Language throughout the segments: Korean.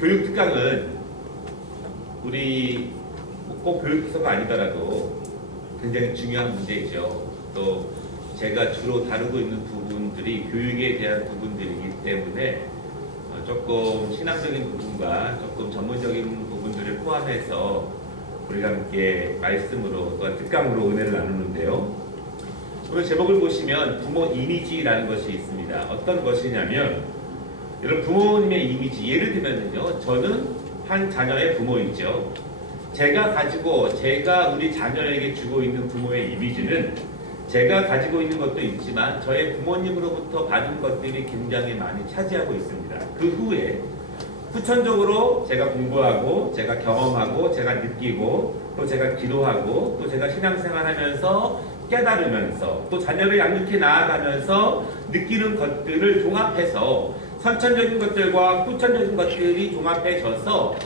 교육 특강은 우리 꼭 교육 특성가 아니더라도 굉장히 중요한 문제이죠. 또 제가 주로 다루고 있는 부분들이 교육에 대한 부분들이기 때문에 조금 신앙적인 부분과 조금 전문적인 부분들을 포함해서 우리가 함께 말씀으로 또한 특강으로 은혜를 나누는데요. 오늘 제목을 보시면 부모 이미지라는 것이 있습니다. 어떤 것이냐면 여러분 부모님의 이미지, 예를 들면요, 저는 한 자녀의 부모이죠. 제가 우리 자녀에게 주고 있는 부모의 이미지는 제가 가지고 있는 것도 있지만 저의 부모님으로부터 받은 것들이 굉장히 많이 차지하고 있습니다. 그 후에 후천적으로 제가 공부하고 제가 경험하고 제가 느끼고 또 제가 기도하고 또 제가 신앙생활하면서 깨달으면서 또 자녀를 양육해 나아가면서 느끼는 것들을 종합해서 선천적인 것들과 후천적인 것들이 종합해져서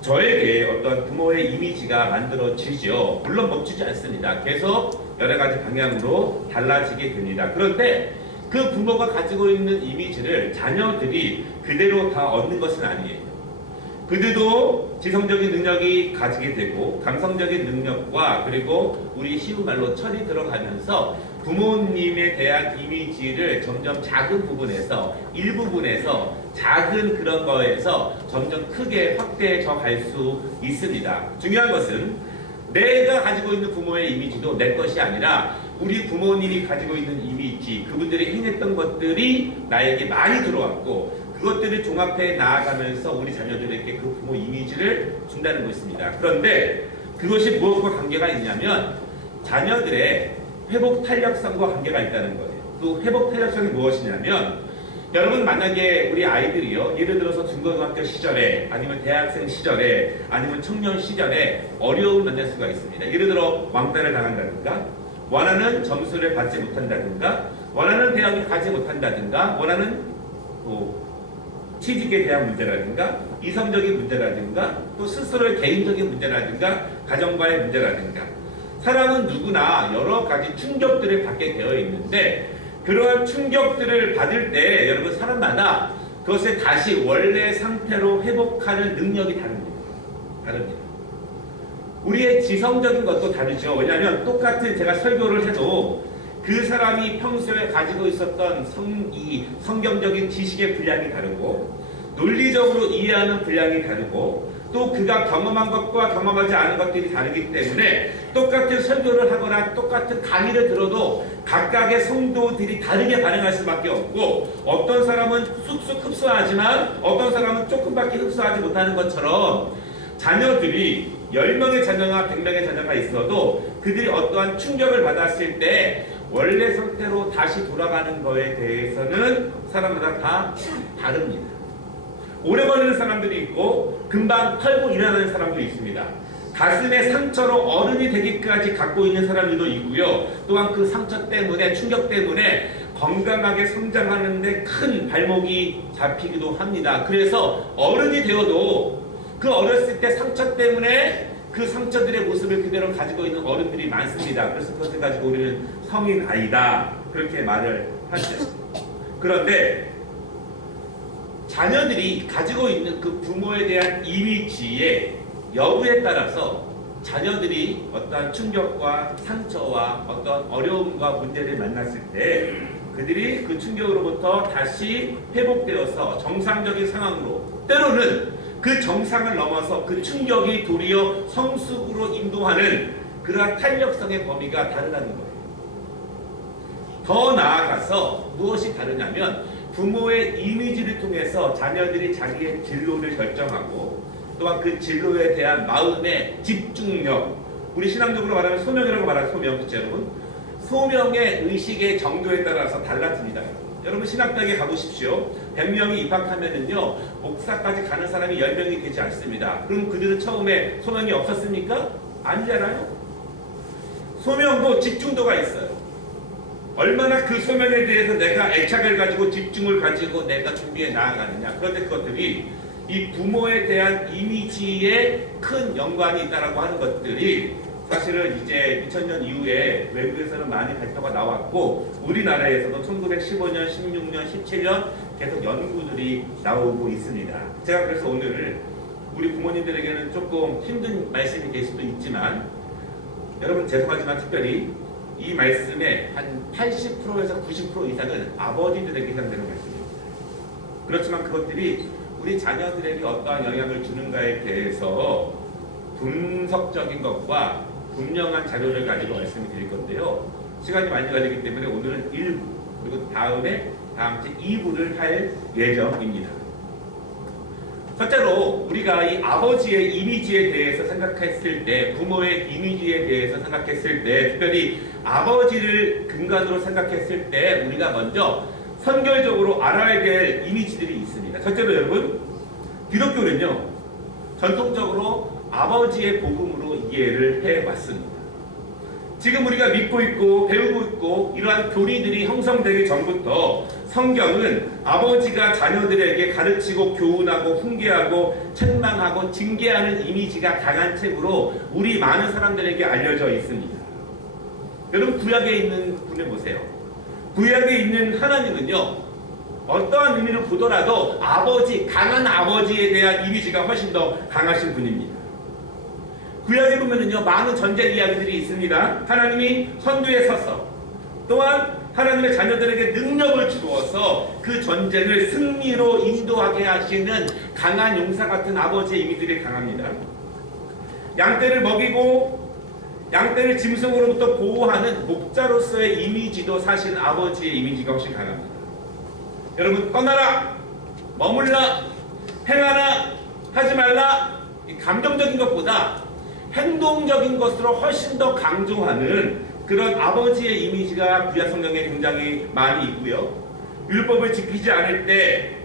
저에게 어떤 부모의 이미지가 만들어지죠. 물론 멈추지 않습니다. 계속 여러 가지 방향으로 달라지게 됩니다. 그런데 그 부모가 가지고 있는 이미지를 자녀들이 그대로 다 얻는 것은 아니에요. 그들도 지성적인 능력이 가지게 되고 감성적인 능력과 그리고 우리 쉬운 말로 철이 들어가면서 부모님에 대한 이미지를 점점 작은 부분에서 일부분에서 작은 그런 거에서 점점 크게 확대해져 갈 수 있습니다. 중요한 것은 내가 가지고 있는 부모의 이미지도 내 것이 아니라 우리 부모님이 가지고 있는 이미지, 그분들이 행했던 것들이 나에게 많이 들어왔고 그것들을 종합해 나아가면서 우리 자녀들에게 그 부모 이미지를 준다는 것입니다. 그런데 그것이 무엇과 관계가 있냐면 자녀들의 회복 탄력성과 관계가 있다는 거예요. 그 회복 탄력성이 무엇이냐면 여러분 만약에 우리 아이들이요, 예를 들어서 중고등학교 시절에 아니면 대학생 시절에 아니면 청년 시절에 어려움을 만날 수가 있습니다. 예를 들어 왕따를 당한다든가 원하는 점수를 받지 못한다든가 원하는 대학에 가지 못한다든가 원하는 취직에 대한 문제라든가 이성적인 문제라든가 또 스스로의 개인적인 문제라든가 가정과의 문제라든가 사람은 누구나 여러 가지 충격들을 받게 되어 있는데 그러한 충격들을 받을 때 여러분 사람마다 그것을 다시 원래 상태로 회복하는 능력이 다릅니다. 우리의 지성적인 것도 다르죠. 왜냐하면 똑같은 제가 설교를 해도 그 사람이 평소에 가지고 있었던 성경적인 지식의 분량이 다르고 논리적으로 이해하는 분량이 다르고 또 그가 경험한 것과 경험하지 않은 것들이 다르기 때문에 똑같은 설교를 하거나 똑같은 강의를 들어도 각각의 성도들이 다르게 반응할 수밖에 없고 어떤 사람은 쑥쑥 흡수하지만 어떤 사람은 조금밖에 흡수하지 못하는 것처럼 자녀들이 10명의 자녀나 100명의 자녀가 있어도 그들이 어떠한 충격을 받았을 때 원래 상태로 다시 돌아가는 거에 대해서는 사람마다 다 다릅니다. 오래 걸리는 사람들이 있고 금방 털고 일어나는 사람들이 있습니다. 가슴의 상처로 어른이 되기까지 갖고 있는 사람들도 있고요. 또한 그 상처 때문에 충격 때문에 건강하게 성장하는데 큰 발목이 잡히기도 합니다. 그래서 어른이 되어도 그 어렸을 때 상처 때문에 그 상처들의 모습을 그대로 가지고 있는 어른들이 많습니다. 그래서 그것을 가지고 우리는 성인 아이다 그렇게 말을 하죠. 그런데 자녀들이 가지고 있는 그 부모에 대한 이미지의 여부에 따라서 자녀들이 어떠한 충격과 상처와 어떤 어려움과 문제를 만났을 때 그들이 그 충격으로부터 다시 회복되어서 정상적인 상황으로 때로는 그 정상을 넘어서 그 충격이 도리어 성숙으로 인도하는 그러한 탄력성의 범위가 다르다는 거예요. 더 나아가서 무엇이 다르냐면 부모의 이미지를 통해서 자녀들이 자기의 진로를 결정하고 또한 그 진로에 대한 마음의 집중력, 우리 신앙적으로 말하면 소명이라고 말하는 소명, 그렇죠 여러분? 소명의 의식의 정도에 따라서 달라집니다. 여러분 신학대학에 가보십시오. 100명이 입학하면은요 목사까지 가는 사람이 10명이 되지 않습니다. 그럼 그들은 처음에 소명이 없었습니까? 아니잖아요. 소명도 집중도가 있어요. 얼마나 그 소명에 대해서 내가 애착을 가지고 집중을 가지고 내가 준비해 나아가느냐. 그런데 그것들이 이 부모에 대한 이미지에 큰 연관이 있다라고 하는 것들이 사실은 이제 2000년 이후에 외국에서는 많이 발표가 나왔고 우리나라에서도 1915년, 16년, 17년 계속 연구들이 나오고 있습니다. 제가 그래서 오늘 우리 부모님들에게는 조금 힘든 말씀이 될 수도 있지만 여러분 죄송하지만 특별히 이 말씀의 한 80%에서 90% 이상은 아버지들에게 해당되는 말씀입니다. 그렇지만 그것들이 우리 자녀들에게 어떠한 영향을 주는가에 대해서 분석적인 것과 분명한 자료를 가지고 말씀을 드릴 건데요. 시간이 많이 걸리기 때문에 오늘은 1부 그리고 다음 주 2부를 할 예정입니다. 첫째로 우리가 이 아버지의 이미지에 대해서 생각했을 때, 부모의 이미지에 대해서 생각했을 때, 특별히 아버지를 근간으로 생각했을 때 우리가 먼저 선결적으로 알아야 될 이미지들이 있습니다. 첫째로 여러분, 기독교는요 전통적으로 아버지의 복음으로 이해를 해왔습니다. 지금 우리가 믿고 있고 배우고 있고 이러한 교리들이 형성되기 전부터 성경은 아버지가 자녀들에게 가르치고 교훈하고 훈계하고 책망하고 징계하는 이미지가 강한 책으로 우리 많은 사람들에게 알려져 있습니다. 여러분 구약에 있는 분을 보세요. 구약에 있는 하나님은요 어떠한 의미를 보더라도 아버지, 강한 아버지에 대한 이미지가 훨씬 더 강하신 분입니다. 구약에 보면은요 많은 전쟁 이야기들이 있습니다. 하나님이 선두에 서서 또한 하나님의 자녀들에게 능력을 주어서 그 전쟁을 승리로 인도하게 하시는 강한 용사 같은 아버지의 이미지들이 강합니다. 양떼를 먹이고 양떼를 짐승으로부터 보호하는 목자로서의 이미지도 사실 아버지의 이미지가 훨씬 강합니다. 여러분 떠나라, 머물라, 행하라, 하지 말라, 이 감정적인 것보다 행동적인 것으로 훨씬 더 강조하는 그런 아버지의 이미지가 구약 성경에 굉장히 많이 있고요. 율법을 지키지 않을 때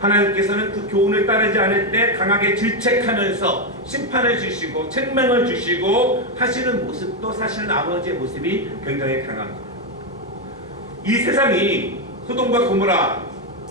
하나님께서는 그 교훈을 따르지 않을 때 강하게 질책하면서 심판을 주시고 책망을 주시고 하시는 모습도 사실은 아버지의 모습이 굉장히 강합니다. 이 세상이 소돔과 고모라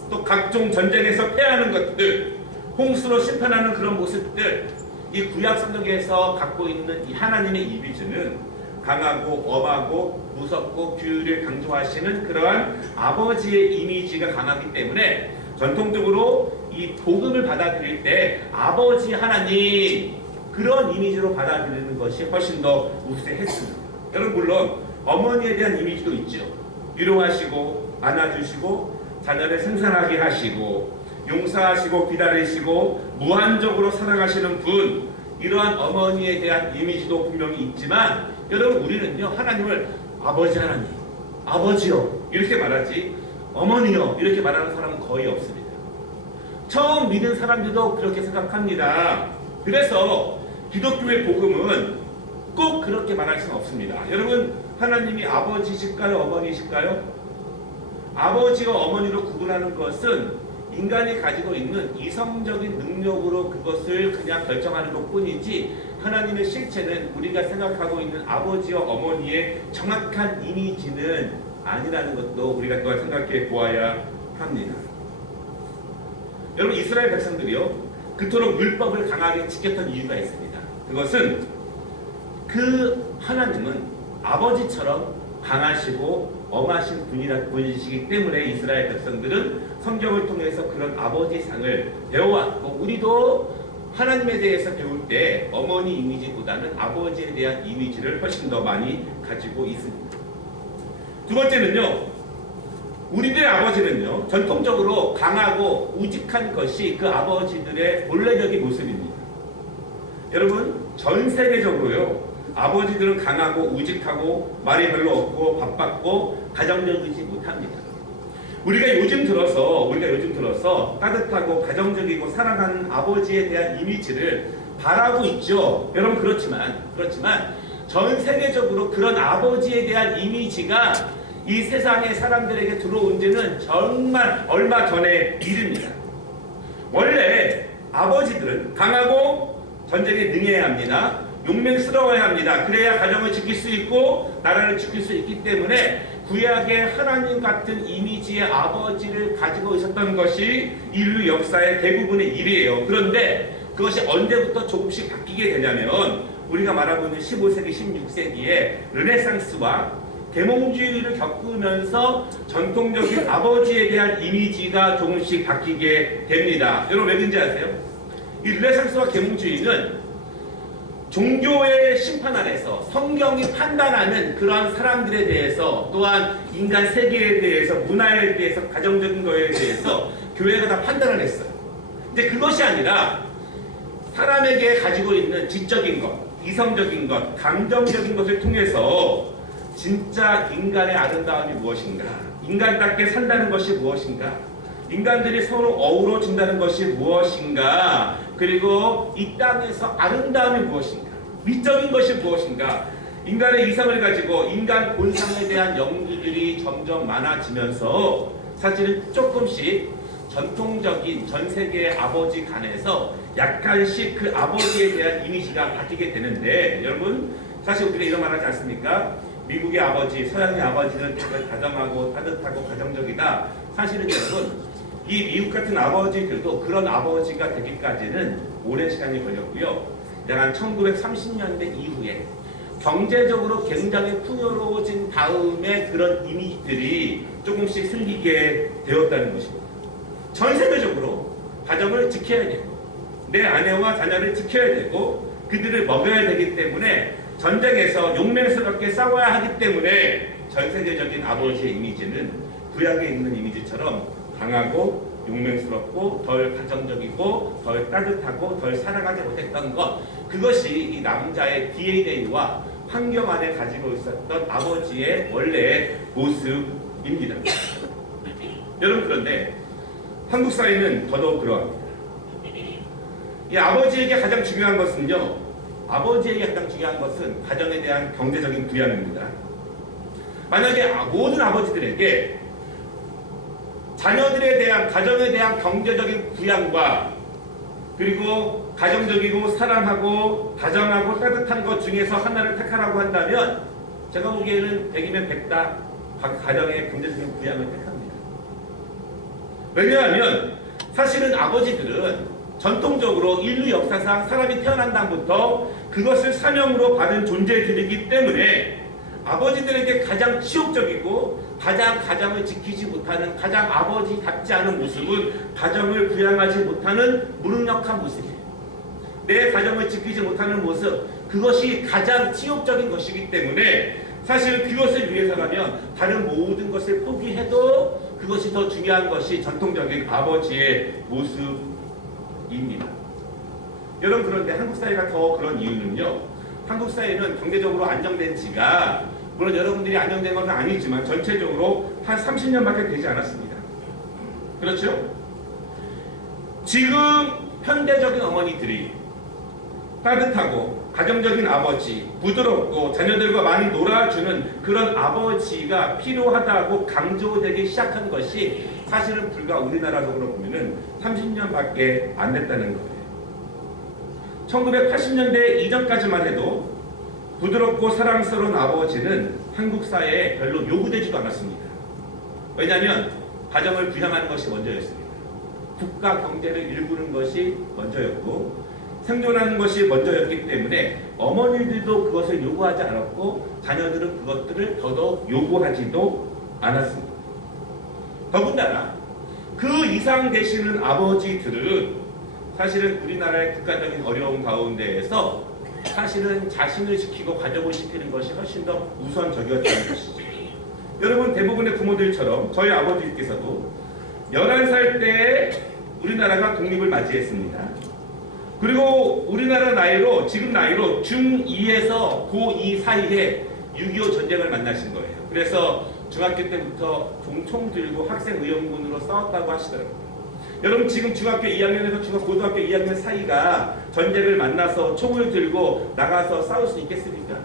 또 각종 전쟁에서 패하는 것들, 홍수로 심판하는 그런 모습들, 이 구약 성경에서 갖고 있는 이 하나님의 이미지는 강하고 엄하고 무섭고 규율을 강조하시는 그러한 아버지의 이미지가 강하기 때문에 전통적으로 이 복음을 받아들일 때 아버지 하나님 그런 이미지로 받아들이는 것이 훨씬 더 우세했습니다. 여러분 물론 어머니에 대한 이미지도 있죠. 위로하시고 안아주시고 자녀를 생산하게 하시고 용서하시고 기다리시고 무한적으로 사랑하시는 분, 이러한 어머니에 대한 이미지도 분명히 있지만 여러분 우리는요 하나님을 아버지 하나님, 아버지요 이렇게 말하지 어머니요 이렇게 말하는 사람은 거의 없습니다. 처음 믿은 사람들도 그렇게 생각합니다. 그래서 기독교의 복음은 꼭 그렇게 말할 수는 없습니다. 여러분 하나님이 아버지실까요 어머니실까요? 아버지와 어머니로 구분하는 것은 인간이 가지고 있는 이성적인 능력으로 그것을 그냥 결정하는 것뿐이지 하나님의 실체는 우리가 생각하고 있는 아버지와 어머니의 정확한 이미지는 아니라는 것도 우리가 또한 생각해 보아야 합니다. 여러분 이스라엘 백성들이요 그토록 율법을 강하게 지켰던 이유가 있습니다. 그것은 그 하나님은 아버지처럼 강하시고 엄하신 분이시기 때문에 이스라엘 백성들은 성경을 통해서 그런 아버지 상을 배워왔고 우리도 하나님에 대해서 배울 때 어머니 이미지보다는 아버지에 대한 이미지를 훨씬 더 많이 가지고 있습니다. 두 번째는요, 우리들의 아버지는요 전통적으로 강하고 우직한 것이 그 아버지들의 본래적인 모습입니다. 여러분 전 세계적으로요 아버지들은 강하고 우직하고 말이 별로 없고 바빴고 가정적이지 못합니다. 우리가 요즘 들어서 따뜻하고 가정적이고 사랑하는 아버지에 대한 이미지를 바라고 있죠. 여러분 그렇지만 전 세계적으로 그런 아버지에 대한 이미지가 이 세상의 사람들에게 들어온 지는 정말 얼마 전의 일입니다. 원래 아버지들은 강하고 전쟁에 능해야 합니다. 용맹스러워야 합니다. 그래야 가정을 지킬 수 있고 나라를 지킬 수 있기 때문에 구약의 하나님 같은 이미지의 아버지를 가지고 있었던 것이 인류 역사의 대부분의 일이에요. 그런데 그것이 언제부터 조금씩 바뀌게 되냐면 우리가 말하고 있는 15세기, 16세기에 르네상스와 계몽주의를 겪으면서 전통적인 아버지에 대한 이미지가 조금씩 바뀌게 됩니다. 여러분 왜 그런지 아세요? 이 르네상스와 계몽주의는 종교의 심판 아래서 성경이 판단하는 그러한 사람들에 대해서, 또한 인간 세계에 대해서, 문화에 대해서, 가정적인 거에 대해서 교회가 다 판단을 했어요. 근데 그것이 아니라 사람에게 가지고 있는 지적인 것, 이성적인 것, 감정적인 것을 통해서 진짜 인간의 아름다움이 무엇인가, 인간답게 산다는 것이 무엇인가, 인간들이 서로 어우러진다는 것이 무엇인가, 그리고 이 땅에서 아름다움이 무엇인가, 미적인 것이 무엇인가, 인간의 이성을 가지고 인간 본성에 대한 연구들이 점점 많아지면서 사실은 조금씩 전통적인 전 세계의 아버지 간에서 약간씩 그 아버지에 대한 이미지가 바뀌게 되는데, 여러분 사실 우리가 이런 말 하지 않습니까? 미국의 아버지, 서양의 아버지는 다정하고 따뜻하고 가정적이다. 사실은 여러분, 이 미국 같은 아버지들도 그런 아버지가 되기까지는 오랜 시간이 걸렸고요. 약 1930년대 이후에 경제적으로 굉장히 풍요로워진 다음에 그런 이미지들이 조금씩 생기게 되었다는 것입니다. 전 세계적으로 가정을 지켜야 되고, 내 아내와 자녀를 지켜야 되고, 그들을 먹여야 되기 때문에 전쟁에서 용맹스럽게 싸워야 하기 때문에 전 세계적인 아버지의 이미지는 구약에 있는 이미지처럼 강하고 용맹스럽고 덜 가정적이고 덜 따뜻하고 덜 사랑하지 못했던 것, 그것이 이 남자의 DNA와 환경 안에 가지고 있었던 아버지의 원래의 모습입니다. 여러분, 그런데 한국 사회는 더더욱 그러합니다. 이 아버지에게 가장 중요한 것은요, 아버지에게 가장 중요한 것은 가정에 대한 경제적인 부양입니다. 만약에 모든 아버지들에게 자녀들에 대한, 가정에 대한 경제적인 부양과 그리고 가정적이고 사랑하고 다정하고 따뜻한 것 중에서 하나를 택하라고 한다면 제가 보기에는 100이면 100다 가정의 경제적인 부양을 택합니다. 왜냐하면 사실은 아버지들은 전통적으로 인류 역사상 사람이 태어난 다음부터 그것을 사명으로 받은 존재들이기 때문에 아버지들에게 가장 치욕적이고 가장 가정을 지키지 못하는, 가장 아버지답지 않은 모습은 가정을 부양하지 못하는 무능력한 모습이에요. 내 가정을 지키지 못하는 모습, 그것이 가장 치욕적인 것이기 때문에 사실 그것을 위해서라면 다른 모든 것을 포기해도 그것이 더 중요한 것이 전통적인 아버지의 모습입니다. 여러분, 그런데 한국 사회가 더 그런 이유는요, 한국 사회는 경제적으로 안정된 지가, 물론 여러분들이 안정된 건 아니지만 전체적으로 한 30년밖에 되지 않았습니다. 그렇죠? 지금 현대적인 어머니들이 따뜻하고 가정적인 아버지, 부드럽고 자녀들과 많이 놀아주는 그런 아버지가 필요하다고 강조되기 시작한 것이 사실은 불과 우리나라적으로 보면은 30년밖에 안 됐다는 거예요. 1980년대 이전까지만 해도 부드럽고 사랑스러운 아버지는 한국 사회에 별로 요구되지도 않았습니다. 왜냐하면 가정을 부양하는 것이 먼저였습니다. 국가 경제를 일구는 것이 먼저였고 생존하는 것이 먼저였기 때문에 어머니들도 그것을 요구하지 않았고 자녀들은 그것들을 더더욱 요구하지도 않았습니다. 더군다나 그 이상 되시는 아버지들은 사실은 우리나라의 국가적인 어려움 가운데에서 사실은 자신을 지키고 가족을 지키는 것이 훨씬 더 우선적이었다는 것이죠. 여러분, 대부분의 부모들처럼 저희 아버지께서도 11살 때 우리나라가 독립을 맞이했습니다. 그리고 우리나라 나이로, 지금 나이로 중2에서 고2 사이에 6.25 전쟁을 만나신 거예요. 그래서 중학교 때부터 총 들고 학생의원군으로 싸웠다고 하시더라고요. 여러분, 지금 중학교 2학년에서 고등학교 2학년 사이가 전쟁을 만나서 총을 들고 나가서 싸울 수 있겠습니까?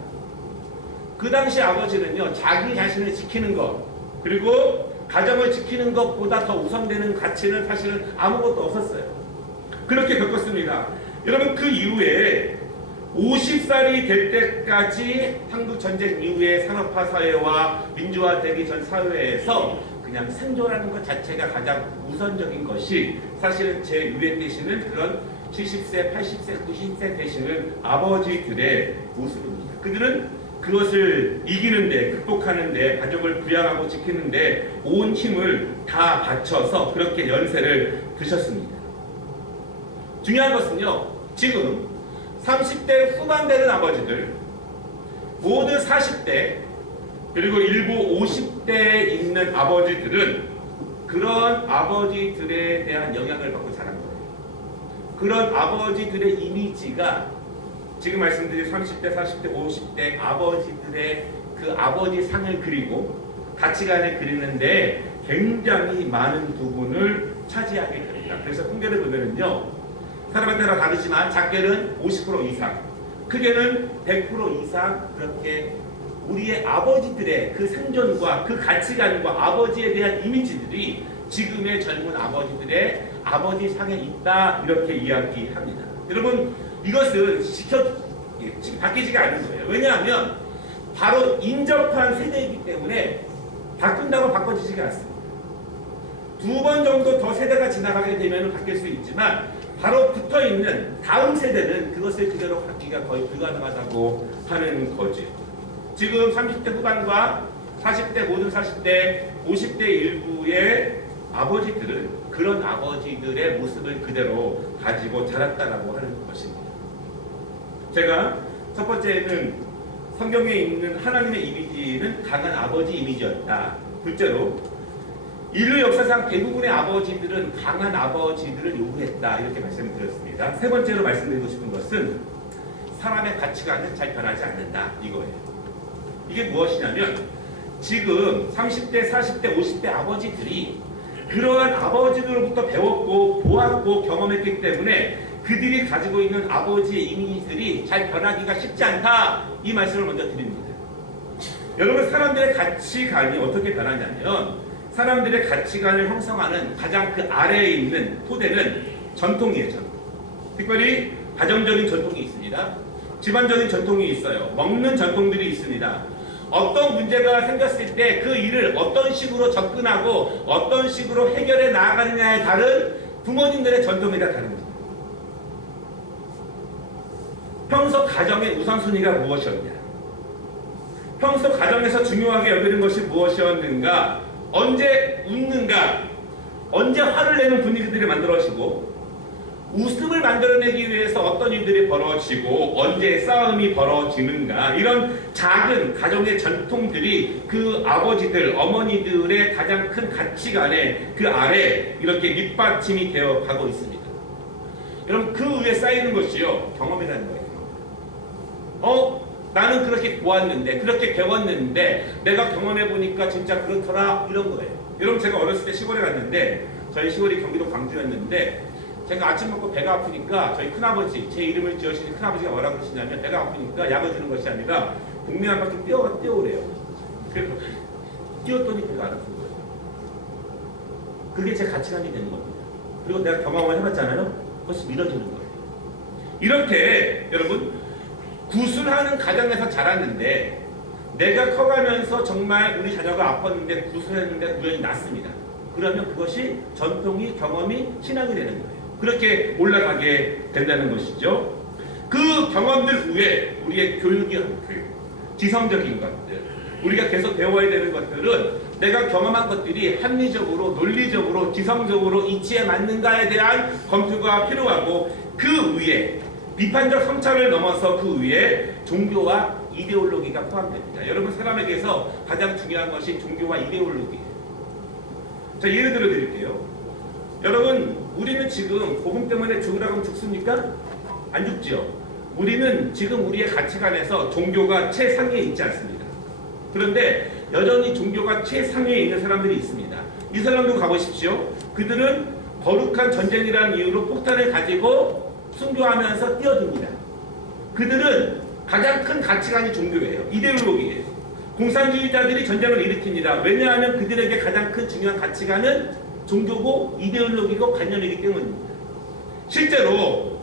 그 당시 아버지는요, 자기 자신을 지키는 것, 그리고 가정을 지키는 것보다 더 우선되는 가치는 사실은 아무것도 없었어요. 그렇게 겪었습니다. 여러분, 그 이후에 50살이 될 때까지 한국 전쟁 이후의 산업화 사회와 민주화되기 전 사회에서 그냥 생존하는 것 자체가 가장 우선적인 것이 사실은 제 위에 되시는 그런 70세, 80세, 90세 되시는 아버지들의 모습입니다. 그들은 그것을 이기는데, 극복하는데, 가족을 부양하고 지키는데 온 힘을 다 바쳐서 그렇게 연세를 드셨습니다. 중요한 것은요, 지금 30대 후반 되는 아버지들, 모든 40대, 그리고 일부 50대에 있는 아버지들은 그런 아버지들에 대한 영향을 받고 자란 거예요. 그런 아버지들의 이미지가 지금 말씀드린 30대, 40대, 50대 아버지들의 그 아버지 상을 그리고 가치관을 그리는데 굉장히 많은 부분을 차지하게 됩니다. 그래서 통계를 보면은요, 사람에 따라 다르지만 작게는 50% 이상, 크게는 100% 이상 그렇게 우리의 아버지들의 그 생존과 그 가치관과 아버지에 대한 이미지들이 지금의 젊은 아버지들의 아버지 상에 있다, 이렇게 이야기합니다. 여러분, 이것은 바뀌지가 않는 거예요. 왜냐하면 바로 인접한 세대이기 때문에 바꾼다고 바꿔지지가 않습니다. 2번 정도 더 세대가 지나가게 되면 바뀔 수 있지만 바로 붙어있는 다음 세대는 그것을 그대로 갖기가 거의 불가능하다고 하는 거죠. 지금 30대 후반과 40대, 모든 40대, 50대 일부의 아버지들은 그런 아버지들의 모습을 그대로 가지고 자랐다라고 하는 것입니다. 제가 첫 번째는 성경에 있는 하나님의 이미지는 강한 아버지 이미지였다. 둘째로 인류 역사상 대부분의 아버지들은 강한 아버지들을 요구했다, 이렇게 말씀을 드렸습니다. 세 번째로 말씀드리고 싶은 것은 사람의 가치관은 잘 변하지 않는다, 이거예요. 이게 무엇이냐면 지금 30대, 40대, 50대 아버지들이 그러한 아버지들로부터 배웠고 보았고 경험했기 때문에 그들이 가지고 있는 아버지의 이미지들이 잘 변하기가 쉽지 않다, 이 말씀을 먼저 드립니다. 여러분, 사람들의 가치관이 어떻게 변하냐면 사람들의 가치관을 형성하는 가장 그 아래에 있는 토대는 전통이에요. 전통. 특별히 가정적인 전통이 있습니다. 집안적인 전통이 있어요. 먹는 전통들이 있습니다. 어떤 문제가 생겼을 때 그 일을 어떤 식으로 접근하고 어떤 식으로 해결해 나아가느냐에 따른 부모님들의 전통이 다 다릅니다. 평소 가정의 우선순위가 무엇이었냐? 평소 가정에서 중요하게 여기는 것이 무엇이었는가? 언제 웃는가? 언제 화를 내는 분위기들이 만들어지고 웃음을 만들어내기 위해서 어떤 일들이 벌어지고 언제 싸움이 벌어지는가, 이런 작은 가정의 전통들이 그 아버지들, 어머니들의 가장 큰 가치관에 그 아래 이렇게 밑받침이 되어 가고 있습니다. 여러분, 그 위에 쌓이는 것이요, 경험이라는 거예요. 나는 그렇게 보았는데, 그렇게 배웠는데 내가 경험해보니까 진짜 그렇더라, 이런 거예요. 여러분, 제가 어렸을 때 시골에 갔는데, 저희 시골이 경기도 광주였는데 제가 아침 먹고 배가 아프니까 저희 큰아버지, 제 이름을 지어주신 큰아버지가 뭐라고 그러시냐면, 배가 아프니까 약을 주는 것이 아니라 동네 한 바퀴 뛰어오래요. 그래서 뛰었더니 배가 안 아픈 거예요. 그게 제 가치관이 되는 겁니다. 그리고 내가 경험을 해봤잖아요. 그것이 믿어지는 거예요. 이렇게 여러분, 구술하는 가정에서 자랐는데 내가 커가면서 정말 우리 자녀가 아팠는데 구술했는데 우연히 낫습니다. 그러면 그것이 전통이, 경험이 신앙이 되는 거예요. 그렇게 올라가게 된다는 것이죠. 그 경험들 위에 우리의 교육이, 지성적인 것들, 우리가 계속 배워야 되는 것들은 내가 경험한 것들이 합리적으로, 논리적으로, 지성적으로 이치에 맞는가에 대한 검토가 필요하고, 그 위에 비판적 성찰을 넘어서 그 위에 종교와 이데올로기가 포함됩니다. 여러분, 사람에게서 가장 중요한 것이 종교와 이데올로기예요. 자, 예를 들어 드릴게요. 여러분, 우리는 지금 복음 때문에 죽으라고 하면 죽습니까? 안 죽지요. 우리는 지금 우리의 가치관에서 종교가 최상위에 있지 않습니다. 그런데 여전히 종교가 최상위에 있는 사람들이 있습니다. 이 사람도 가보십시오. 그들은 거룩한 전쟁이라는 이유로 폭탄을 가지고 순교하면서 뛰어듭니다. 그들은 가장 큰 가치관이 종교예요. 이데올로기예요. 공산주의자들이 전쟁을 일으킵니다. 왜냐하면 그들에게 가장 큰 중요한 가치관은 종교고 이데올로기고 관념이기 때문입니다. 실제로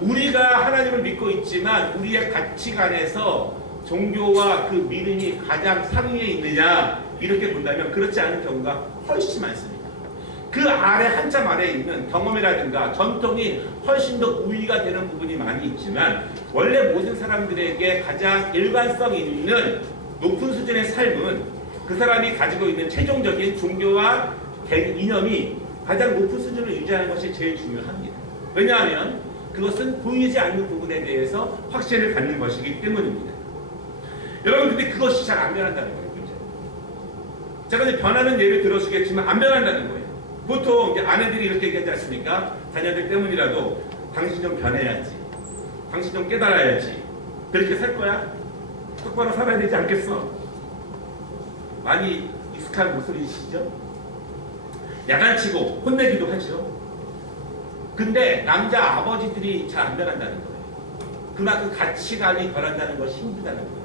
우리가 하나님을 믿고 있지만 우리의 가치관에서 종교와 그 믿음이 가장 상위에 있느냐, 이렇게 본다면 그렇지 않은 경우가 훨씬 많습니다. 그 아래 한참 아래에 있는 경험이라든가 전통이 훨씬 더 우위가 되는 부분이 많이 있지만 원래 모든 사람들에게 가장 일관성 있는 높은 수준의 삶은 그 사람이 가지고 있는 최종적인 종교와 이념이 가장 높은 수준을 유지하는 것이 제일 중요합니다. 왜냐하면 그것은 보이지 않는 부분에 대해서 확신을 갖는 것이기 때문입니다. 여러분, 근데 그것이 잘 안 변한다는 거예요. 문제. 제가 이제 변하는 예를 들어주겠지만 안 변한다는 거예요. 보통 이제 아내들이 이렇게 얘기하지 않습니까? 자녀들 때문이라도 당신 좀 변해야지, 당신 좀 깨달아야지, 그렇게 살 거야? 똑바로 살아야 되지 않겠어? 많이 익숙한 목소리시죠? 야단치고 혼내기도 하죠. 근데 남자 아버지들이 잘 안 변한다는 거예요. 그만큼 가치관이 변한다는 것이 힘들다는 거예요.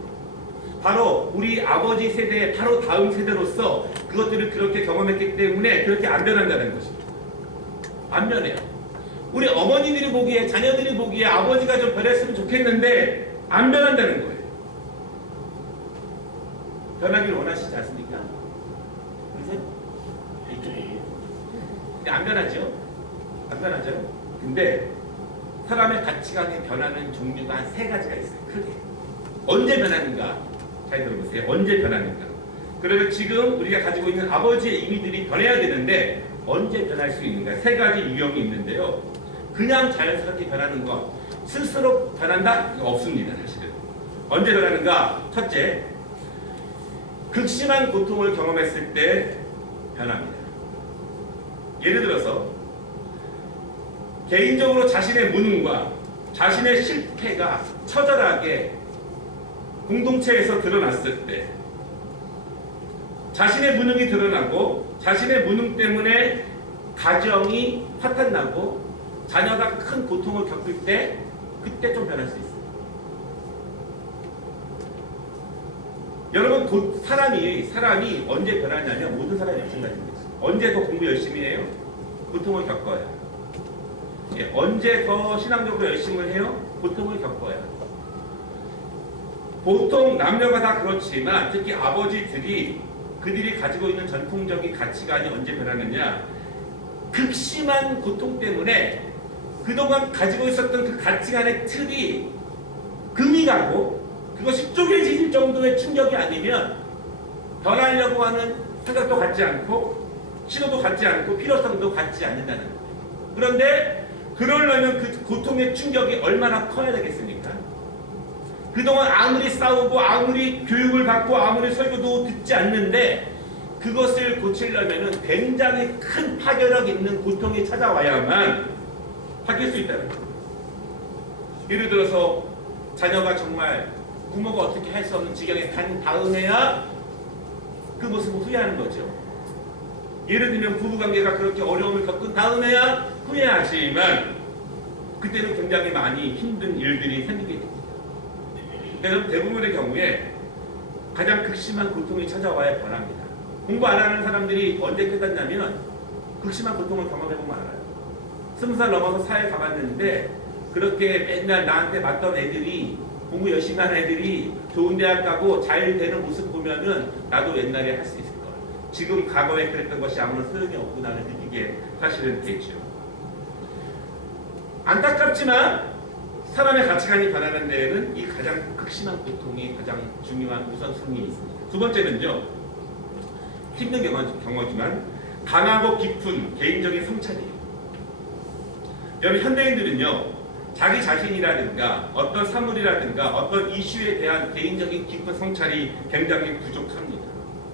바로 우리 아버지 세대의 바로 다음 세대로서 그것들을 그렇게 경험했기 때문에 그렇게 안 변한다는 것입니다. 안 변해요. 우리 어머니들이 보기에, 자녀들이 보기에 아버지가 좀 변했으면 좋겠는데 안 변한다는 거예요. 변하기를 원하시지 않습니까? 그래서 이쪽이에요. 안 변하죠? 안 변하죠? 근데 사람의 가치관이 변하는 종류가 한 3가지가 있어요. 크게. 언제 변하는가? 잘 들어보세요. 언제 변하는가? 그러면 지금 우리가 가지고 있는 아버지의 이미들이 변해야 되는데 언제 변할 수 있는가? 3가지 유형이 있는데요. 그냥 자연스럽게 변하는 것, 스스로 변한다? 이거 없습니다. 사실은. 언제 변하는가? 첫째, 극심한 고통을 경험했을 때 변합니다. 예를 들어서 개인적으로 자신의 무능과 자신의 실패가 처절하게 공동체에서 드러났을 때, 자신의 무능이 드러나고 자신의 무능 때문에 가정이 파탄나고 자녀가 큰 고통을 겪을 때, 그때 좀 변할 수 있어요. 여러분, 사람이 언제 변하냐면 모든 사람이 마찬가지입니다. 언제 더 공부 열심히 해요? 고통을 겪어요. 예, 언제 더 신앙적으로 열심히 해요? 고통을 겪어요. 보통 남녀가 다 그렇지만 특히 아버지들이 그들이 가지고 있는 전통적인 가치관이 언제 변하느냐, 극심한 고통 때문에 그동안 가지고 있었던 그 가치관의 틀이 금이 가고 그것이 쪼개질 정도의 충격이 아니면 변하려고 하는 생각도 갖지 않고 시도도 갖지 않고 필요성도 갖지 않는다는 거예요. 그런데 그러려면 그 고통의 충격이 얼마나 커야 되겠습니까? 그동안 아무리 싸우고 아무리 교육을 받고 아무리 설교도 듣지 않는데 그것을 고치려면 굉장히 큰 파괴력 있는 고통이 찾아와야만 바뀔 수 있다는 거예요. 예를 들어서 자녀가 정말 부모가 어떻게 할 수 없는 지경에 간 다음에야 그 모습을 후회하는 거죠. 예를 들면 부부관계가 그렇게 어려움을 겪은 다음에야 후회하지만 그때는 굉장히 많이 힘든 일들이 생기게 됩니다. 그래서 대부분의 경우에 가장 극심한 고통이 찾아와야 변합니다. 공부 안 하는 사람들이 언제 깨닫냐면 극심한 고통을 경험해보면 알아요. 20살 넘어서 사회 가봤는데 그렇게 맨날 나한테 맞던 애들이, 공부 열심히 하는 애들이 좋은 대학 가고 잘 되는 모습 보면은 나도 옛날에 할 수 있을 거야. 지금 과거에 그랬던 것이 아무런 소용이 없구나를 느끼게 사실은 되죠. 안타깝지만 사람의 가치관이 변하는 데에는 이 가장 극심한 고통이 가장 중요한 우선순위에 있습니다. 두 번째는요, 힘든 경험이지만 강하고 깊은 개인적인 성찰이에요. 여러분, 현대인들은요, 자기 자신이라든가 어떤 사물이라든가 어떤 이슈에 대한 개인적인 깊은 성찰이 굉장히 부족합니다.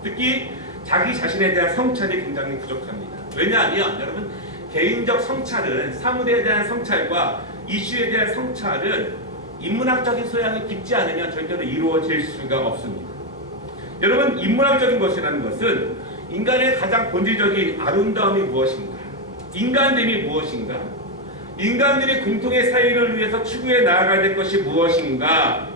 특히 자기 자신에 대한 성찰이 굉장히 부족합니다. 왜냐하면 여러분, 개인적 성찰은, 사물에 대한 성찰과 이슈에 대한 성찰은 인문학적인 소양이 깊지 않으면 절대로 이루어질 수가 없습니다. 여러분, 인문학적인 것이라는 것은 인간의 가장 본질적인 아름다움이 무엇인가, 인간됨이 무엇인가, 인간들이 공통의 사회를 위해서 추구해 나아가야 될 것이 무엇인가,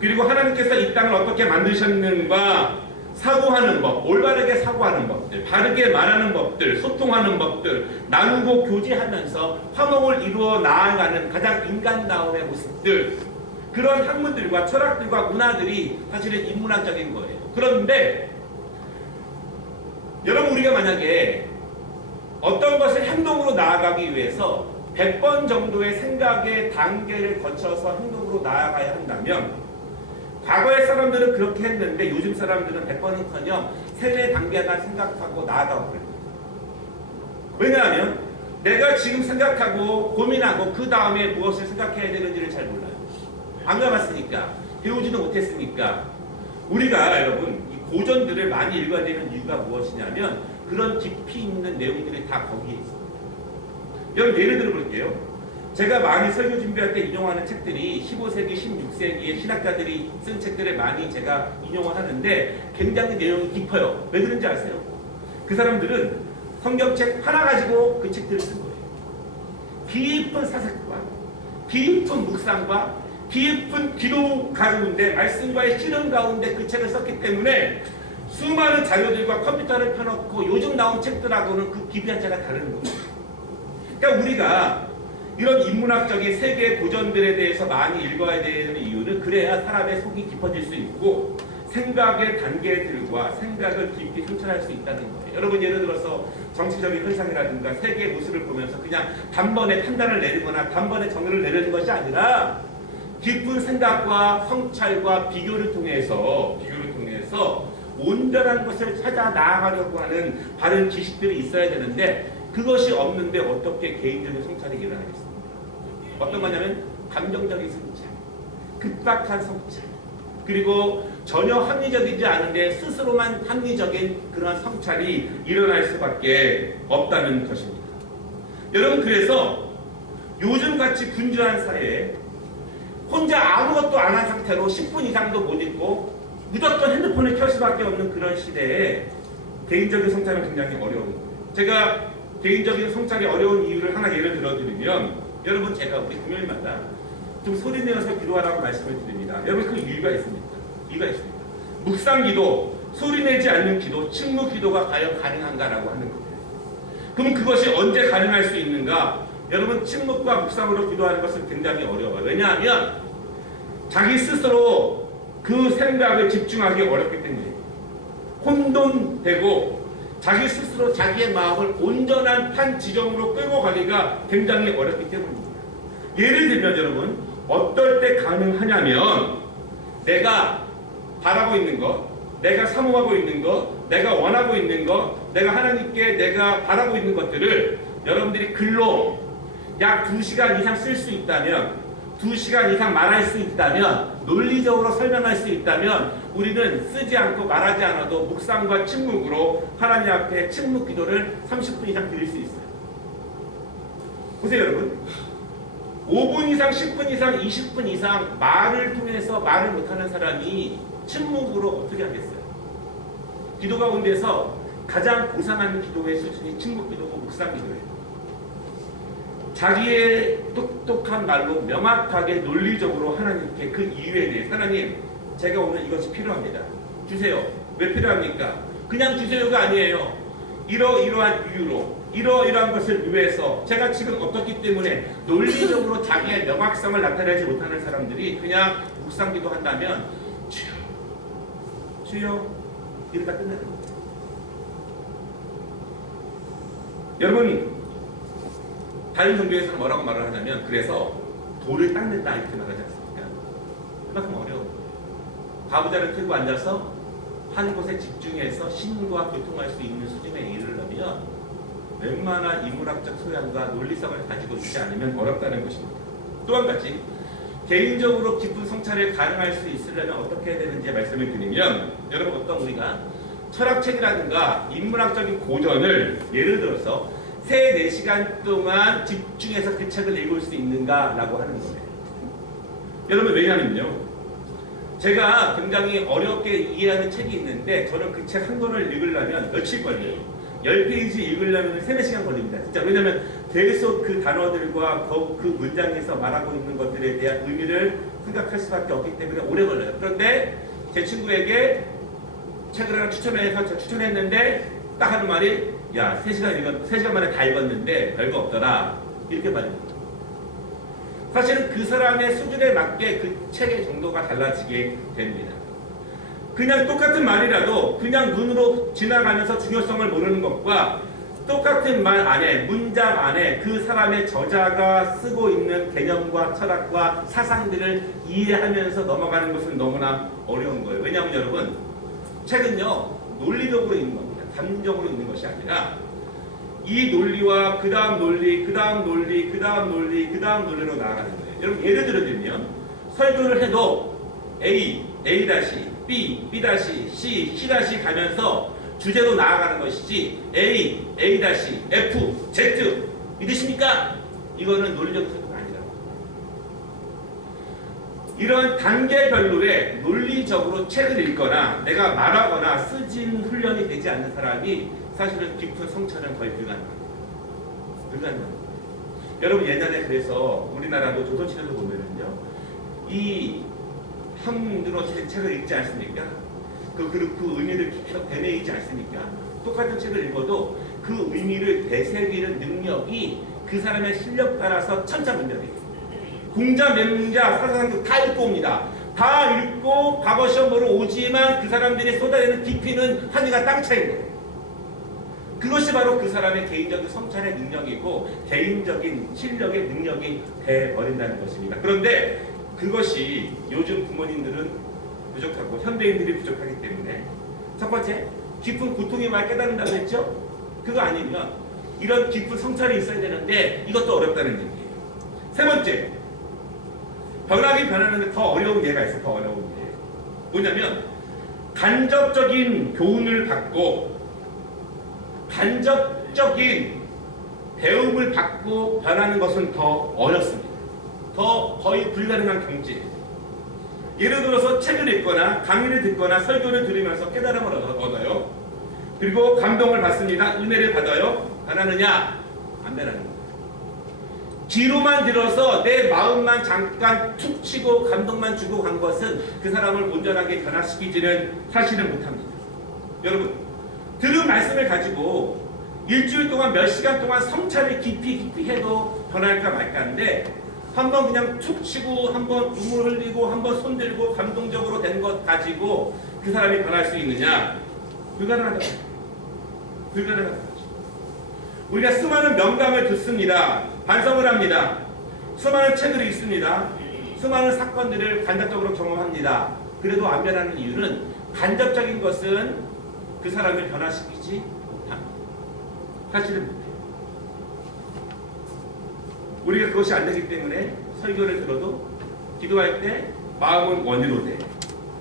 그리고 하나님께서 이 땅을 어떻게 만드셨는가, 사고하는 법, 올바르게 사고하는 법들, 바르게 말하는 법들, 소통하는 법들, 나누고 교제하면서 화목을 이루어 나아가는 가장 인간다움의 모습들, 그런 학문들과 철학들과 문화들이 사실은 인문학적인 거예요. 그런데 여러분, 우리가 만약에 어떤 것을 행동으로 나아가기 위해서 100번 정도의 생각의 단계를 거쳐서 행동으로 나아가야 한다면 과거의 사람들은 그렇게 했는데 요즘 사람들은 100번은커녕 3-4단계만 생각하고 나아가고 그래요. 왜냐하면 내가 지금 생각하고 고민하고 그 다음에 무엇을 생각해야 되는지를 잘 몰라요. 안 가봤으니까, 배우지도 못했으니까. 우리가 여러분 이 고전들을 많이 읽어야 되는 이유가 무엇이냐면 그런 깊이 있는 내용들이 다 거기에 있습니다. 여러분 예를 들어 볼게요. 제가 많이 설교 준비할 때 인용하는 책들이 15세기, 16세기의 신학자들이 쓴 책들을 많이 제가 인용을 하는데 굉장히 내용이 깊어요. 왜 그런지 아세요? 그 사람들은 성경책 하나 가지고 그 책들을 쓴 거예요. 깊은 사색과 깊은 묵상과 깊은 기도 가운데 말씀과의 실험 가운데 그 책을 썼기 때문에 수많은 자료들과 컴퓨터를 펴놓고 요즘 나온 책들하고는 그 깊이 자체가 다른 거예요. 그러니까 우리가 이런 인문학적인 세계 고전들에 대해서 많이 읽어야 되는 이유는 그래야 사람의 속이 깊어질 수 있고 생각의 단계들과 생각을 깊이 성찰할 수 있다는 거예요. 여러분 예를 들어서 정치적인 현상이라든가 세계의 모습을 보면서 그냥 단번에 판단을 내리거나 단번에 정의를 내리는 것이 아니라 깊은 생각과 성찰과 비교를 통해서 온전한 것을 찾아 나아가려고 하는 바른 지식들이 있어야 되는데 그것이 없는데 어떻게 개인적인 성찰이 일어나겠습니까? 어떤 거냐면 감정적인 성찰, 급박한 성찰, 그리고 전혀 합리적이지 않은데 스스로만 합리적인 그런 성찰이 일어날 수밖에 없다는 것입니다. 여러분 그래서 요즘같이 분주한 사회에 혼자 아무것도 안 한 상태로 10분 이상도 못 있고 무조건 핸드폰을 켤 수밖에 없는 그런 시대에 개인적인 성찰은 굉장히 어려운 거예요. 제가 개인적인 성찰이 어려운 이유를 하나 예를 들어드리면 여러분 제가 우리 금요일마다 좀 소리내어서 기도하라고 말씀을 드립니다. 여러분 그 이유가 있습니다. 묵상기도, 소리내지 않는 기도, 침묵기도가 과연 가능한가라고 하는 거예요. 그럼 그것이 언제 가능할 수 있는가? 여러분 침묵과 묵상으로 기도하는 것은 굉장히 어려워요. 왜냐하면 자기 스스로 그 생각을 집중하기 어렵기 때문에 혼돈되고 자기 스스로 자기의 마음을 온전한 한 지점으로 끌고 가기가 굉장히 어렵기 때문입니다. 예를 들면 여러분 어떨 때 가능하냐면 내가 바라고 있는 것, 내가 사모하고 있는 것, 내가 원하고 있는 것, 내가 하나님께 내가 바라고 있는 것들을 여러분들이 글로 약 2시간 이상 쓸 수 있다면 2시간 이상 말할 수 있다면 논리적으로 설명할 수 있다면 우리는 쓰지 않고 말하지 않아도 묵상과 침묵으로 하나님 앞에 침묵 기도를 30분 이상 드릴 수 있어요. 보세요 여러분 5분 이상 10분 이상 20분 이상 말을 통해서 말을 못하는 사람이 침묵으로 어떻게 하겠어요? 기도 가운데서 가장 고상한 기도의 수준이 침묵 기도고 묵상 기도예요. 자기의 똑똑한 말로 명확하게 논리적으로 하나님께 그 이유에 대해 하나님 제가 오늘 이것이 필요합니다. 주세요. 왜 필요합니까? 그냥 주세요가 아니에요. 이러이러한 이유로 이러이러한 것을 위해서 제가 지금 어떻기 때문에 논리적으로 자기의 명확성을 나타내지 못하는 사람들이 그냥 묵상기도 한다면 주여 이러다 끝나는 거예요. 여러분 다른 종교에서는 뭐라고 말을 하냐면 그래서 돌을 닦는다 이렇게 말하지 않습니까? 그만큼 어려워요. 가부좌를 틀고 앉아서 한 곳에 집중해서 신과 교통할 수 있는 수준에 이르려면 웬만한 인문학적 소양과 논리성을 가지고 있지 않으면 어렵다는 것입니다. 또 한 가지 개인적으로 깊은 성찰을 가능할 수 있으려면 어떻게 해야 되는지 말씀을 드리면 여러분 어떤 우리가 철학책이라든가 인문학적인 고전을 예를 들어서 3-4시간 동안 집중해서 그 책을 읽을 수 있는가라고 하는 거예요. 여러분 왜냐면요 제가 굉장히 어렵게 이해하는 책이 있는데 저는 그 책 한 권을 읽으려면 며칠 걸려요. 10페이지 읽으려면 3-4시간 걸립니다. 진짜 왜냐면 계속 그 단어들과 그 문장에서 말하고 있는 것들에 대한 의미를 생각할 수밖에 없기 때문에 오래 걸려요. 그런데 제 친구에게 책을 하나 추천해서 추천했는데 딱 하는 말이 야 3시간 만에 다 읽었는데 별거 없더라 이렇게 말합니다. 사실은 그 사람의 수준에 맞게 그 책의 정도가 달라지게 됩니다. 그냥 똑같은 말이라도 그냥 눈으로 지나가면서 중요성을 모르는 것과 똑같은 말 안에, 문장 안에 그 사람의 저자가 쓰고 있는 개념과 철학과 사상들을 이해하면서 넘어가는 것은 너무나 어려운 거예요. 왜냐하면 여러분, 책은요, 논리적으로 있는 겁니다. 감정적으로 있는 것이 아니라 이 논리와 그 다음 논리, 그 다음 논리, 그 다음 논리, 그 다음 논리로 나아가는 거예요. 여러분, 예를 들어드리면 설교를 해도 A, A-, B, B-, C, C- 가면서 주제로 나아가는 것이지 A, A-, F, Z 믿으십니까? 이거는 논리적 설교가 아니라고. 이런 단계별로의 논리적으로 책을 읽거나 내가 말하거나 쓰진 훈련이 되지 않는 사람이 사실은 깊은 성찰은 거의 불가능합니다. 불가능합니다. 여러분, 예전에 그래서 우리나라도 조선시대도 보면은요, 이 한문으로 책을 읽지 않습니까? 그 의미를 계속 되뇌이지 않습니까? 똑같은 책을 읽어도 그 의미를 되새기는 능력이 그 사람의 실력 따라서 천차만별이에요. 공자, 맹자, 사사상도 다 읽고 옵니다. 다 읽고 과거 시험 보러 오지만 그 사람들이 쏟아내는 깊이는 하늘과 땅 차이예요. 그것이 바로 그 사람의 개인적인 성찰의 능력이고 개인적인 실력의 능력이 돼버린다는 것입니다. 그런데 그것이 요즘 부모님들은 부족하고 현대인들이 부족하기 때문에 첫 번째, 깊은 고통의 말 깨닫는다고 했죠? 그거 아니면 이런 깊은 성찰이 있어야 되는데 이것도 어렵다는 얘기예요. 세 번째, 변하긴 변하는데 더 어려운 예가 있어. 더 어려운 예. 뭐냐면 간접적인 교훈을 받고 간접적인 배움을 받고 변하는 것은 더 어렵습니다. 더 거의 불가능한 경지예요. 예를 들어서 책을 읽거나 강의를 듣거나 설교를 들으면서 깨달음을 얻어요. 그리고 감동을 받습니다. 은혜를 받아요. 변하느냐? 안 변하는 거예요. 귀로만 들어서 내 마음만 잠깐 툭 치고 감동만 주고 간 것은 그 사람을 온전하게 변화시키지는 사실은 못합니다. 여러분, 들은 말씀을 가지고 일주일 동안 몇 시간 동안 성찰을 깊이 해도 변할까 말까 하는데 한번 그냥 툭 치고 한번 눈물 흘리고 한번 손들고 감동적으로 된 것 가지고 그 사람이 변할 수 있느냐? 불가능하다. 불가능하다. 우리가 수많은 명강을 듣습니다. 반성을 합니다. 수많은 책을 읽습니다. 수많은 사건들을 간접적으로 경험합니다. 그래도 안 변하는 이유는 간접적인 것은 그 사람을 변화시키지 못합니다. 사실은 못해요. 우리가 그것이 안 되기 때문에 설교를 들어도 기도할 때 마음은 원으로 돼.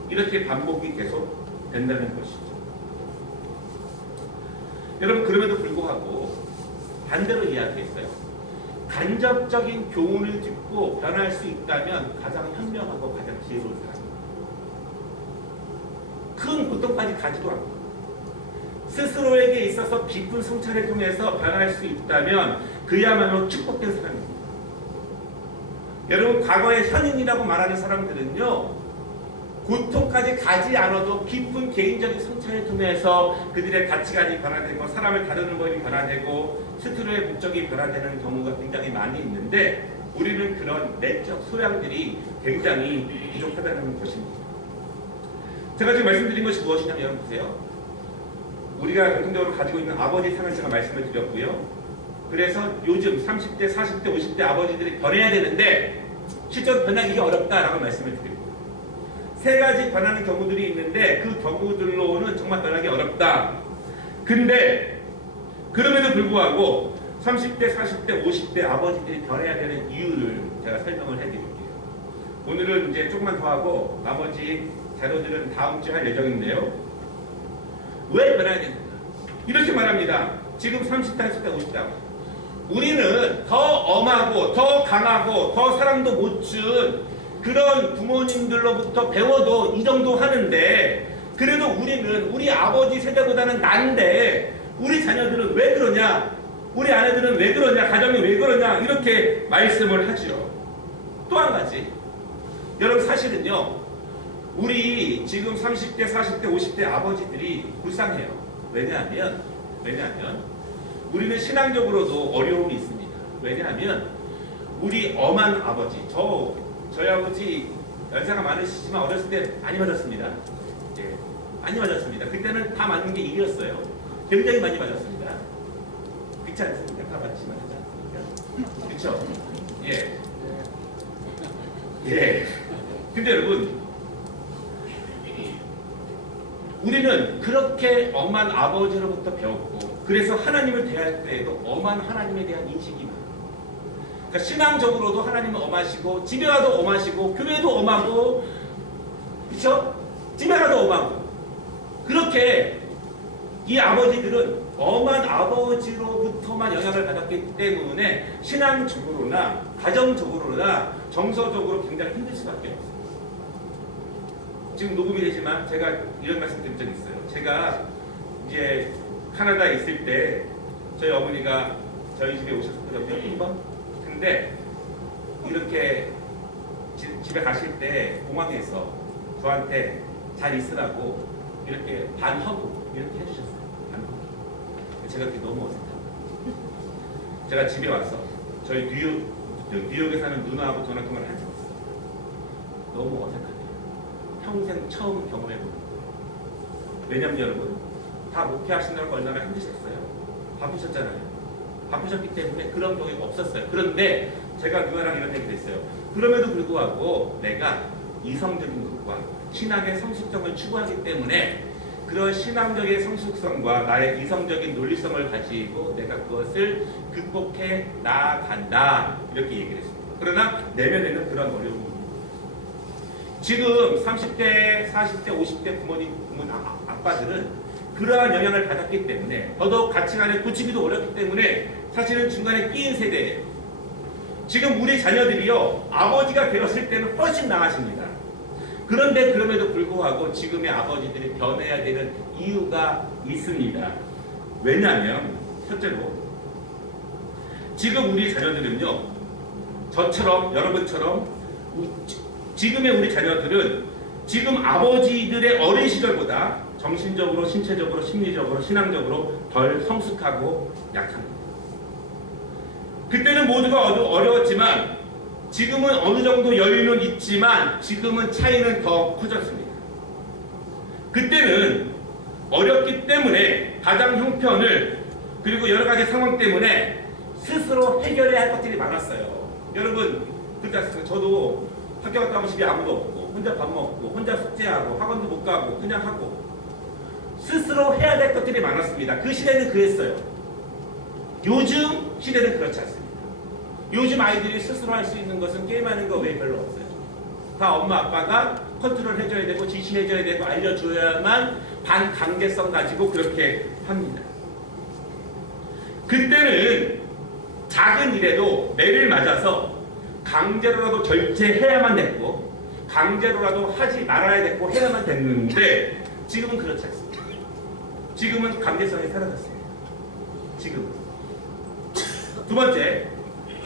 이렇게 반복이 계속 된다는 것이죠. 여러분, 그럼에도 불구하고 반대로 이야기했어요. 간접적인 교훈을 듣고 변할 수 있다면 가장 현명하고 가장 지혜로운 사람입니다. 큰 고통까지 가지도 않고 스스로에게 있어서 깊은 성찰을 통해서 변할 수 있다면 그야말로 축복된 사람입니다. 여러분, 과거의 현인이라고 말하는 사람들은요, 고통까지 가지 않아도 깊은 개인적인 성찰을 통해서 그들의 가치관이 변화되고 사람을 다루는 법이 변화되고 스스로의 목적이 변화되는 경우가 굉장히 많이 있는데 우리는 그런 내적 소양들이 굉장히 부족하다는 것입니다. 제가 지금 말씀드린 것이 무엇이냐면 여러분 보세요. 우리가 공통적으로 가지고 있는 아버지 상을 제가 말씀을 드렸고요. 그래서 요즘 30대, 40대, 50대 아버지들이 변해야 되는데 실제로 변하기가 어렵다라고 말씀을 드리고 세 가지 변하는 경우들이 있는데 그 경우들로는 정말 변하기 어렵다. 근데 그럼에도 불구하고 30대, 40대, 50대 아버지들이 변해야 되는 이유를 제가 설명을 해드릴게요. 오늘은 이제 조금만 더 하고 나머지 자료들은 다음 주에 할 예정인데요. 왜 변해야 됩니까? 이렇게 말합니다. 지금 30대, 40대, 50대 우리는 더 엄하고 더 강하고 더 사랑도 못 준 그런 부모님들로부터 배워도 이 정도 하는데 그래도 우리는 우리 아버지 세대보다는 난데 우리 자녀들은 왜 그러냐? 우리 아내들은 왜 그러냐? 가정이 왜 그러냐? 이렇게 말씀을 하죠. 또 한 가지 여러분 사실은요 우리 지금 30대, 40대, 50대 아버지들이 불쌍해요. 왜냐하면 우리는 신앙적으로도 어려움이 있습니다. 왜냐하면 우리 엄한 아버지 저희 아버지 연세가 많으시지만 어렸을 때 많이 맞았습니다. 예, 많이 맞았습니다. 그때는 다 맞는 게 일이었어요. 굉장히 많이 맞았습니다. 그렇지 않습니까? 다 맞지만 하지 않습니까? 그렇죠? 예. 예. 근데 여러분, 우리는 그렇게 엄한 아버지로부터 배웠고, 그래서 하나님을 대할 때에도 엄한 하나님에 대한 인식이 많아요. 그러니까 신앙적으로도 하나님은 엄하시고, 집에 가도 엄하시고, 교회도 엄하고, 그렇죠? 집에 가도 엄하고. 그렇게 이 아버지들은 엄한 아버지로부터만 영향을 받았기 때문에 신앙적으로나 가정적으로나 정서적으로 굉장히 힘들 수밖에 없어요. 지금 녹음이 되지만 제가 이런 말씀 드린 적이 있어요. 제가 이제 카나다에 있을 때 저희 어머니가 저희 집에 오셨거든요. 1번. 근데 이렇게 집에 가실 때 공항에서 저한테 잘 있으라고 이렇게 반하고 이렇게 해주셨어요. 반하고. 제가 그게 너무 어색하고 제가 집에 와서 저희 뉴욕에 사는 누나하고 전화 통화를 한 적 없어요. 너무 어색하네요. 평생 처음 경험해보는 거예요. 왜냐면 여러분, 다 목회하시느라고 얼마나 힘드셨어요. 바쁘셨잖아요. 바쁘셨기 때문에 그런 경우가 없었어요. 그런데 제가 누나랑 이런 얘기를 했어요. 그럼에도 불구하고 내가 이성적인 것과 신앙의 성숙성을 추구하기 때문에 그런 신앙적인 성숙성과 나의 이성적인 논리성을 가지고 내가 그것을 극복해 나아간다. 이렇게 얘기를 했습니다. 그러나 내면에는 그런 어려움이 있습니다. 지금 30대, 40대, 50대 부모님, 아빠들은 그러한 영향을 받았기 때문에 더더욱 가치관에 굳히기도 어렵기 때문에 사실은 중간에 끼인 세대예요. 지금 우리 자녀들이요, 아버지가 되었을 때는 훨씬 나아집니다. 그런데 그럼에도 불구하고 지금의 아버지들이 변해야 되는 이유가 있습니다. 왜냐하면 첫째로 지금 우리 자녀들은요, 저처럼 여러분처럼 지금의 우리 자녀들은 지금 아버지들의 어린 시절보다 정신적으로, 신체적으로, 심리적으로, 신앙적으로 덜 성숙하고 약합니다. 그때는 모두가 어려웠지만 지금은 어느 정도 여유는 있지만 지금은 차이는 더 커졌습니다. 그때는 어렸기 때문에 가정 형편을 그리고 여러 가지 상황 때문에 스스로 해결해야 할 것들이 많았어요. 여러분, 그렇지 않습니까? 저도 학교 갔다 오면 집에 아무도 없고 혼자 밥 먹고 혼자 숙제하고 학원도 못 가고 그냥 하고 스스로 해야 될 것들이 많았습니다. 그 시대는 그랬어요. 요즘 시대는 그렇지 않습니다. 요즘 아이들이 스스로 할 수 있는 것은 게임하는 거 외에 별로 없어요. 다 엄마 아빠가 컨트롤 해줘야 되고 지시해줘야 되고 알려줘야만 반강제성 가지고 그렇게 합니다. 그때는 작은 일에도 매를 맞아서 강제로라도 절제해야만 됐고 강제로라도 하지 말아야 됐고 해야만 됐는데 지금은 그렇지 않습니다. 지금은 강제성이 사라졌습니다. 지금 두 번째,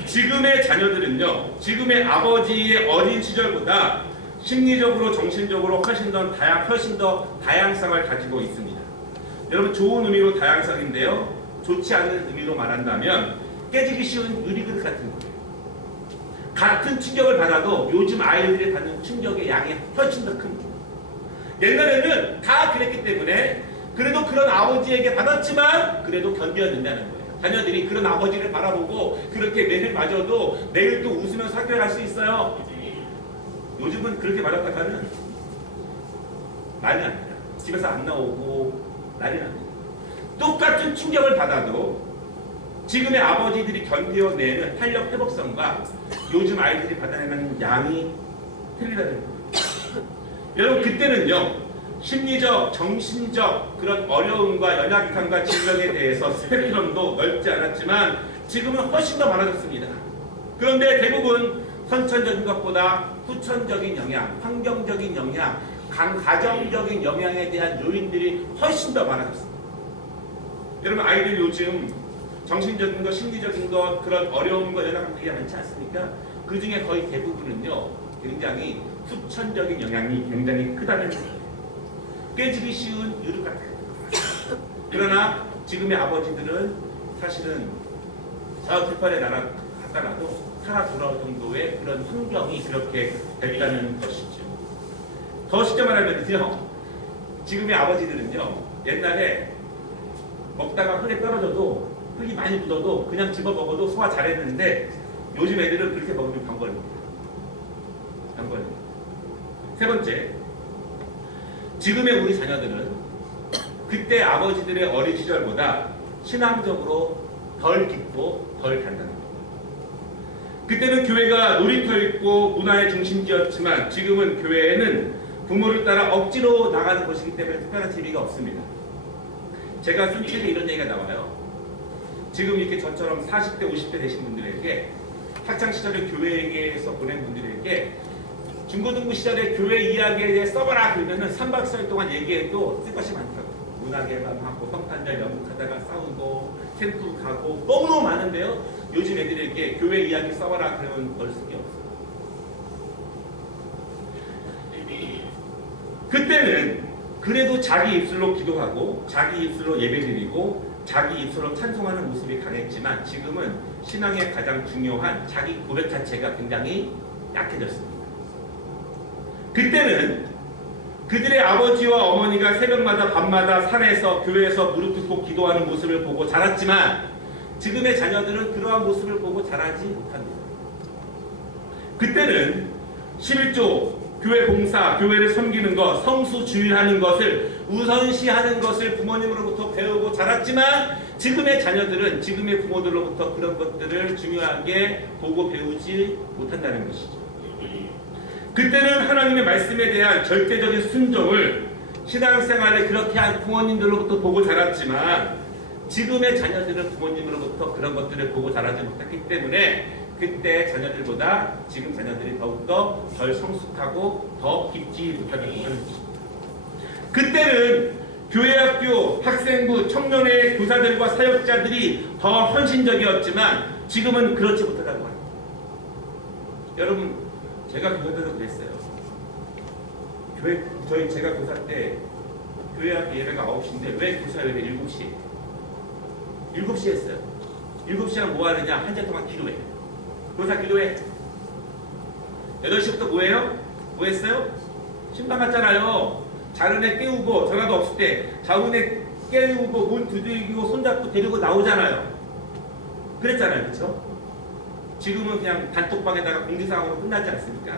지금의 자녀들은요, 지금의 아버지의 어린 시절보다 심리적으로, 정신적으로 훨씬 더 다양성을 가지고 있습니다. 여러분, 좋은 의미로 다양성인데요, 좋지 않은 의미로 말한다면 깨지기 쉬운 유리그릇 같은 거예요. 같은 충격을 받아도 요즘 아이들이 받는 충격의 양이 훨씬 더 큽니다. 옛날에는 다 그랬기 때문에 그래도 그런 아버지에게 받았지만 그래도 견뎌낸다는 거예요. 자녀들이 그런 아버지를 바라보고 그렇게 매를 맞아도 내일 또 웃으면서 학교에 갈 수 있어요. 요즘은 그렇게 맞았다가는 난리 납니다. 집에서 안 나오고 난리 납니다. 똑같은 충격을 받아도 지금의 아버지들이 견뎌내는 탄력 회복성과 요즘 아이들이 받아내는 양이 틀리다는 거예요. 여러분, 그때는요, 심리적, 정신적 그런 어려움과 연약함과 질병에 대해서 스펙트럼도 넓지 않았지만 지금은 훨씬 더 많아졌습니다. 그런데 대부분 선천적인 것보다 후천적인 영향, 환경적인 영향, 가정적인 영향에 대한 요인들이 훨씬 더 많아졌습니다. 여러분, 아이들 요즘 정신적인 것, 심리적인 것, 그런 어려움과 연약함들이 많지 않습니까? 그 중에 거의 대부분은요, 굉장히 후천적인 영향이 굉장히 크다는 거예요. 깨지기 쉬운 유리 같아요. 그러나 지금의 아버지들은 사실은 저 들판에 갔다가도 살아 돌아올 정도의 그런 환경이 그렇게 됐다는 것이죠. 더 쉽게 말하면요, 지금의 아버지들은요, 옛날에 먹다가 흔해 떨어져도 흙이 많이 묻어도 그냥 집어 먹어도 소화 잘했는데 요즘 애들은 그렇게 먹으면 병 걸립니다. 병 걸립니다. 세 번째, 지금의 우리 자녀들은 그때 아버지들의 어린 시절보다 신앙적으로 덜 깊고 덜 단단합니다. 그때는 교회가 놀이터였고 문화의 중심지였지만 지금은 교회에는 부모를 따라 억지로 나가는 것이기 때문에 특별한 재미가 없습니다. 제가 순책에 이런 얘기가 나와요. 지금 이렇게 저처럼 40대, 50대 되신 분들에게 학창시절에 교회에서 보낸 분들에게 중고등부 시절에 교회 이야기에 대해 써봐라 그러면은 3박 4일 동안 얘기해도 쓸 것이 많더라고요. 문화개방하고 성탄절 연극하다가 싸우고 캠프 가고 너무너무 많은데요. 요즘 애들에게 교회 이야기 써봐라 그러면 벌 쓸 게 없어요. 그때는 그래도 자기 입술로 기도하고 자기 입술로 예배드리고 자기 입술로 찬송하는 모습이 강했지만 지금은 신앙의 가장 중요한 자기 고백 자체가 굉장히 약해졌습니다. 그때는 그들의 아버지와 어머니가 새벽마다 밤마다 산에서 교회에서 무릎 꿇고 기도하는 모습을 보고 자랐지만 지금의 자녀들은 그러한 모습을 보고 자라지 못합니다. 그때는 11조, 교회 봉사, 교회를 섬기는 것, 성수주의하는 것을 우선시하는 것을 부모님으로부터 배우고 자랐지만 지금의 자녀들은 지금의 부모들로부터 그런 것들을 중요하게 보고 배우지 못한다는 것이죠. 그때는 하나님의 말씀에 대한 절대적인 순종을 신앙생활에 그렇게 한 부모님들로부터 보고 자랐지만 지금의 자녀들은 부모님으로부터 그런 것들을 보고 자라지 못했기 때문에 그때 자녀들보다 지금 자녀들이 더욱더 덜 성숙하고 더 깊지 못하게 하는 것입니다. 그때는 교회학교, 학생부, 청년회 교사들과 사역자들이 더 헌신적이었지만 지금은 그렇지 못하다고 합니다. 여러분, 제가 교사 때도 그랬어요. 제가 교사 때 교회학교 예배가 9시인데 왜 교사 예배 7시? 7시에 했어요. 7시간 뭐 하느냐? 한 달 동안 기도해. 교사 기도해. 8시부터 뭐해요? 뭐 했어요? 신방 갔잖아요. 자는 애 깨우고 전화도 없을 때 자는 애 깨우고 문 두들기고 손잡고 데리고 나오잖아요. 그랬잖아요. 그렇죠? 지금은 그냥 단톡방에다가 공지사항으로 끝나지 않습니까?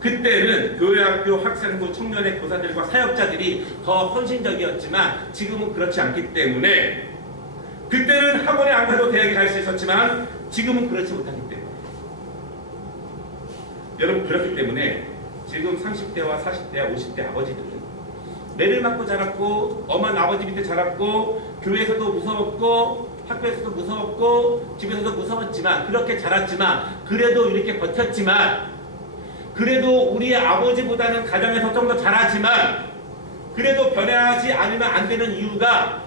그때는 교회학교, 학생부, 청년회 교사들과 사역자들이 더 헌신적이었지만 지금은 그렇지 않기 때문에 그때는 학원에 안 가도 대학에 갈 수 있었지만 지금은 그렇지 못하기 때문에 여러분 그렇기 때문에 지금 30대와 40대와 50대 아버지들은 매를 맞고 자랐고 엄한 아버지 밑에 자랐고 교회에서도 무서웠고 학교에서도 무서웠고 집에서도 무서웠지만 그렇게 자랐지만 그래도 이렇게 버텼지만 그래도 우리의 아버지보다는 가정에서 좀 더 잘하지만 그래도 변화하지 않으면 안 되는 이유가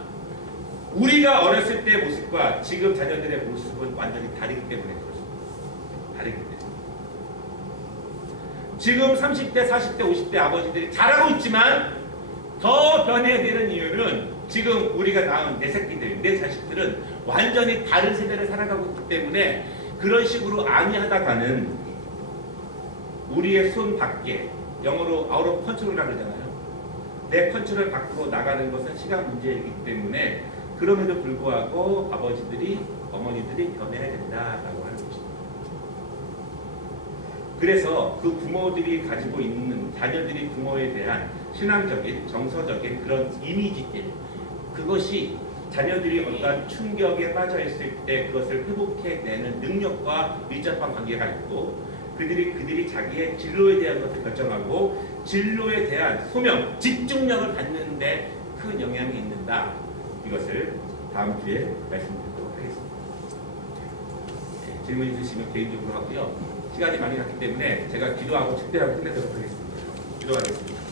우리가 어렸을 때의 모습과 지금 자녀들의 모습은 완전히 다르기 때문에 그렇습니다. 다르기 때문에. 지금 30대, 40대, 50대 아버지들이 잘하고 있지만 더 변해야 되는 이유는 지금 우리가 낳은 내 새끼들, 내 자식들은 완전히 다른 세대를 살아가고 있기 때문에 그런 식으로 안이하다가는 우리의 손 밖에 영어로 아웃 오브 컨트롤이라고 그러잖아요. 내 컨트롤 밖으로 나가는 것은 시간 문제이기 때문에 그럼에도 불구하고 아버지들이 어머니들이 변해야 된다라고 하는 것입니다. 그래서 그 부모들이 가지고 있는 자녀들이 부모에 대한 신앙적인 정서적인 그런 이미지들 그것이 자녀들이 어떤 충격에 빠져 있을 때 그것을 회복해내는 능력과 밀접한 관계가 있고 그들이 자기의 진로에 대한 것을 결정하고 진로에 대한 소명, 집중력을 갖는 데 큰 영향이 있는다. 이것을 다음 주에 말씀드리도록 하겠습니다. 네, 질문 있으시면 개인적으로 하고요. 시간이 많이 갔기 때문에 제가 기도하고 축대하고 끝내도록 하겠습니다. 기도하겠습니다.